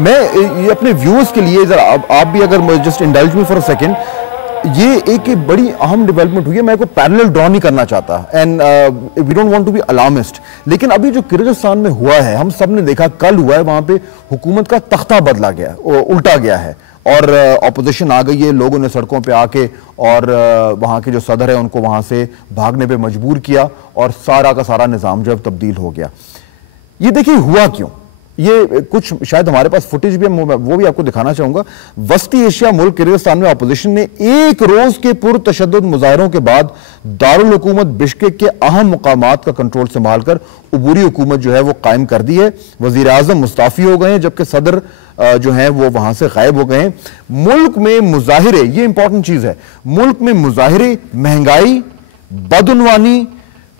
मैं ये अपने व्यूअर्स के लिए जरा आप भी अगर just indulge me for a second, ये एक बड़ी अहम डेवलपमेंट हुई है। मैं कोई पैरेलल ड्रॉ नहीं करना चाहता and we don't want to be alarmist, लेकिन अभी जो किर्गिस्तान में हुआ है हम सब ने देखा, कल हुआ है, वहां पे हुकूमत का तख्ता बदला गया, उल्टा गया है और ऑपोजिशन आ गई है। लोगों ने सड़कों पे आके और वहां के जो सदर है उनको वहां से भागने पे मजबूर किया और सारा का सारा निज़ाम जो है तब्दील हो गया। ये देखिए हुआ क्यों, ये कुछ शायद हमारे पास फुटेज भी है, वो भी आपको दिखाना चाहूंगा। वस्ती एशिया मुल्क किर्गिस्तान में अपोजिशन ने एक रोज के पुरतशद्दुद मुजाहरों के बाद दारुल हुकूमत बिश्केक के अहम मुकामात का कंट्रोल संभाल कर उबूरी हुकूमत जो है वो कायम कर दी है। वजीर आजम मुस्ताफी हो गए हैं, जबकि सदर जो है वो वहां से गायब हो गए हैं। मुल्क में मुजाहिरे, ये इंपॉर्टेंट चीज है, मुल्क में मुजाहिरे महंगाई, बदउनवानी,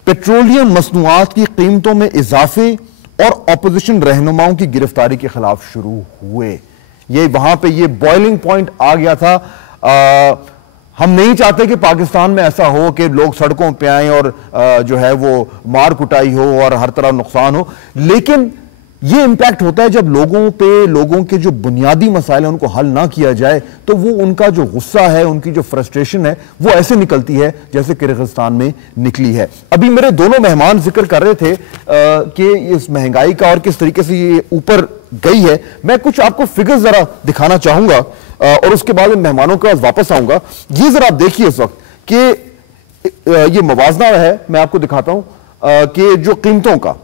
पेट्रोलियम मसनूआत की कीमतों में इजाफे और ऑपोजिशन रहनुमाओं की गिरफ्तारी के खिलाफ शुरू हुए। ये वहां पे ये बॉइलिंग पॉइंट आ गया था। हम नहीं चाहते कि पाकिस्तान में ऐसा हो कि लोग सड़कों पे आए और जो है वो मार कुटाई हो और हर तरह नुकसान हो, लेकिन ये इंपैक्ट होता है जब लोगों के जो बुनियादी मसाइल हैं उनको हल ना किया जाए, तो वो उनका जो गुस्सा है, उनकी जो फ्रस्ट्रेशन है, वो ऐसे निकलती है जैसे किर्गिस्तान में निकली है। अभी मेरे दोनों मेहमान जिक्र कर रहे थे कि इस महंगाई का और किस तरीके से ये ऊपर गई है। मैं कुछ आपको फिगर्स जरा दिखाना चाहूंगा और उसके बाद मेहमानों के पास वापस आऊंगा। ये जरा आप देखिए इस वक्त कि ये मवाजना है, मैं आपको दिखाता हूं कि जो कीमतों का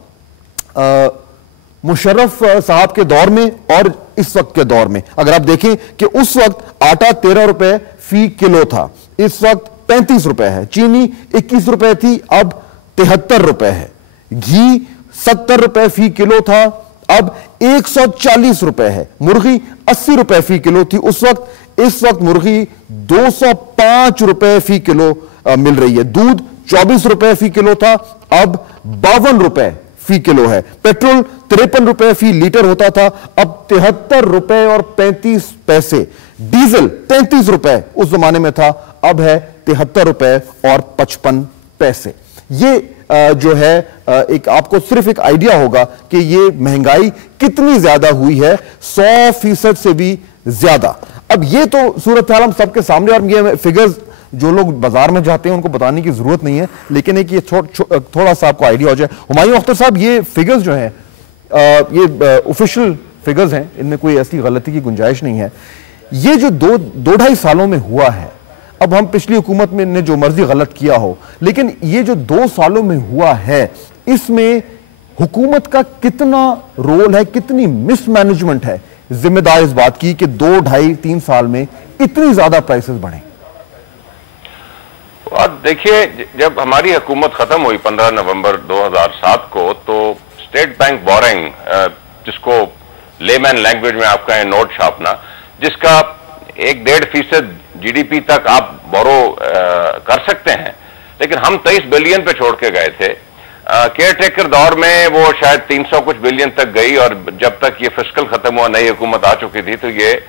मुशर्रफ साहब के दौर में और इस वक्त के दौर में अगर आप देखें कि उस वक्त आटा 13 रुपए फी किलो था, इस वक्त 35 रुपए है। चीनी 21 रुपए थी, अब 73 रुपए है। घी 70 रुपए फी किलो था, अब 140 रुपए है। मुर्गी 80 रुपए फी किलो थी उस वक्त, इस वक्त मुर्गी 205 रुपए फी किलो मिल रही है। दूध 24 रुपए फी किलो था, अब 52 रुपए फी किलो है। पेट्रोल 53 रुपए फी लीटर होता था, अब 73 रुपए और 35 पैसे। डीजल 33 रुपए उस जमाने में था, अब है 73 रुपए और 55 पैसे। ये जो है एक आपको सिर्फ एक आइडिया होगा कि ये महंगाई कितनी ज्यादा हुई है, 100% से भी ज्यादा। अब ये तो सूरत हाल हम सबके सामने, और ये फिगर्स जो लोग बाजार में जाते हैं उनको बताने की जरूरत नहीं है, लेकिन एक ये थोड़ा सा आपको आइडिया हो जाए। हुमायूं अख्तर साहब, ये फिगर्स जो हैं ये ऑफिशियल फिगर्स हैं, इनमें कोई ऐसी गलती की गुंजाइश नहीं है। ये जो दो ढाई सालों में हुआ है, अब हम पिछली हुकूमत में ने जो मर्जी गलत किया हो, लेकिन ये जो 2 सालों में हुआ है, इसमें हुकूमत का कितना रोल है, कितनी मिसमैनेजमेंट है जिम्मेदार इस बात की कि 2, ढाई, 3 साल में इतनी ज्यादा प्राइसेस बढ़े? और देखिए, जब हमारी हुकूमत खत्म हुई 15 नवंबर 2007 को, तो स्टेट बैंक बोरिंग, जिसको लेमैन लैंग्वेज में आप कहें नोट छापना, जिसका 1-1.5% जीडीपी तक आप बोरो कर सकते हैं, लेकिन हम 23 बिलियन पे छोड़ के गए थे। केयर टेकर दौर में वो शायद 300 कुछ बिलियन तक गई, और जब तक ये फिस्कल खत्म हुआ नई हुकूमत आ चुकी थी, तो ये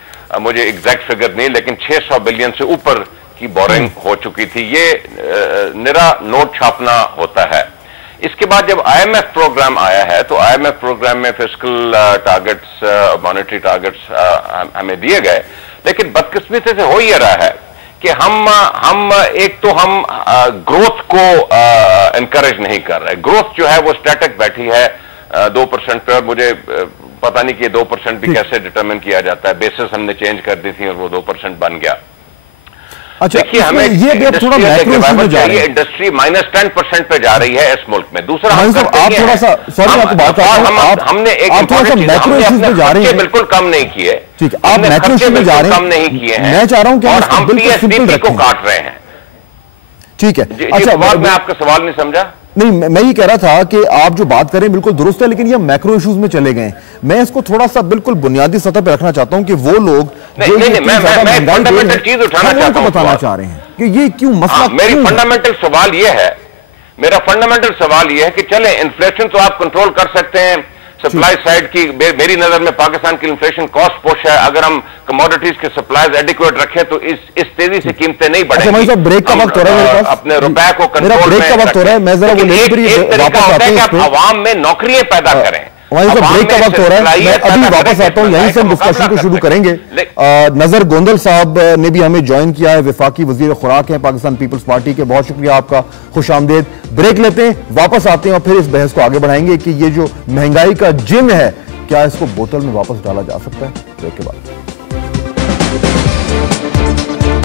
मुझे एग्जैक्ट फिगर नहीं, लेकिन 600 बिलियन से ऊपर की बोरिंग हो चुकी थी। ये निरा नोट छापना होता है। इसके बाद जब आईएमएफ प्रोग्राम आया है, तो आईएमएफ प्रोग्राम में फिस्कल टारगेट्स, मॉनेटरी टारगेट्स हमें दिए गए, लेकिन बदकिस्मती से हो ये रहा है कि हम एक तो हम ग्रोथ को एनकरेज नहीं कर रहे। ग्रोथ जो है वो स्टैटिक बैठी है 2% पे, और मुझे पता नहीं कि 2% भी कैसे डिटरमिन किया जाता है। बेसिस हमने चेंज कर दी थी और वो 2% बन गया। अच्छा, देखिए, हमें ये थोड़ा मैक्रो जा रही है, इंडस्ट्री -10% पे जा रही है इस मुल्क में। दूसरा, आप थोड़ा सा, सॉरी आपको बात हमने एक मैक्रो इश्यूज पे जा रहे हैं, बिल्कुल कम नहीं किए। ठीक है, आप मैक्रो इश्यूज पे जा रहे हैं, कम नहीं किए हैं। मैं चाह रहा हूं कि और हम पीएसडीपी को काट रहे हैं। ठीक है, अच्छा, मैं आपका सवाल नहीं समझा। नहीं, मैं ये कह रहा था कि आप जो बात करें बिल्कुल दुरुस्त है, लेकिन ये मैक्रो इश्यूज में चले गए। मैं इसको थोड़ा सा बिल्कुल बुनियादी सतह पर रखना चाहता हूं कि वो लोग मैं फंडामेंटल चीज उठाना चाहता हूं, बताना चाह रहे हैं कि ये क्यों मसला। मेरी फंडामेंटल सवाल ये है, मेरा फंडामेंटल सवाल ये है कि चले इन्फ्लेशन तो आप कंट्रोल कर सकते हैं, सप्लाई साइड की मेरी नजर में पाकिस्तान की इन्फ्लेशन कॉस्ट पुश है। अगर हम कमोडिटीज के सप्लाईज एडिक्वेट रखें तो इस तेजी से कीमतें नहीं बढ़ेंगी। अच्छा, ब्रेक का वक्त हो रहा है मेरे पास, अपने रुपए को कंट्रोल ब्रेक का वक्त हो रहा है, मैं जरा एक तरीका होता है कि आप आवाम में नौकरियां पैदा करें, हमारे साथ ब्रेक का वक्त हो रहा है, मैं अभी वापस आता हूं, यहीं से हम डिस्कशन को शुरू करेंगे। नजर गोंदल साहब ने भी हमें ज्वाइन किया है, वफाकी वजीर खुराक है पाकिस्तान पीपल्स पार्टी के। बहुत शुक्रिया आपका, खुशामदेद। ब्रेक लेते हैं, वापस आते हैं और फिर इस बहस को आगे बढ़ाएंगे कि ये जो महंगाई का जिन है, क्या इसको बोतल में वापस डाला जा सकता है। ब्रेक के बाद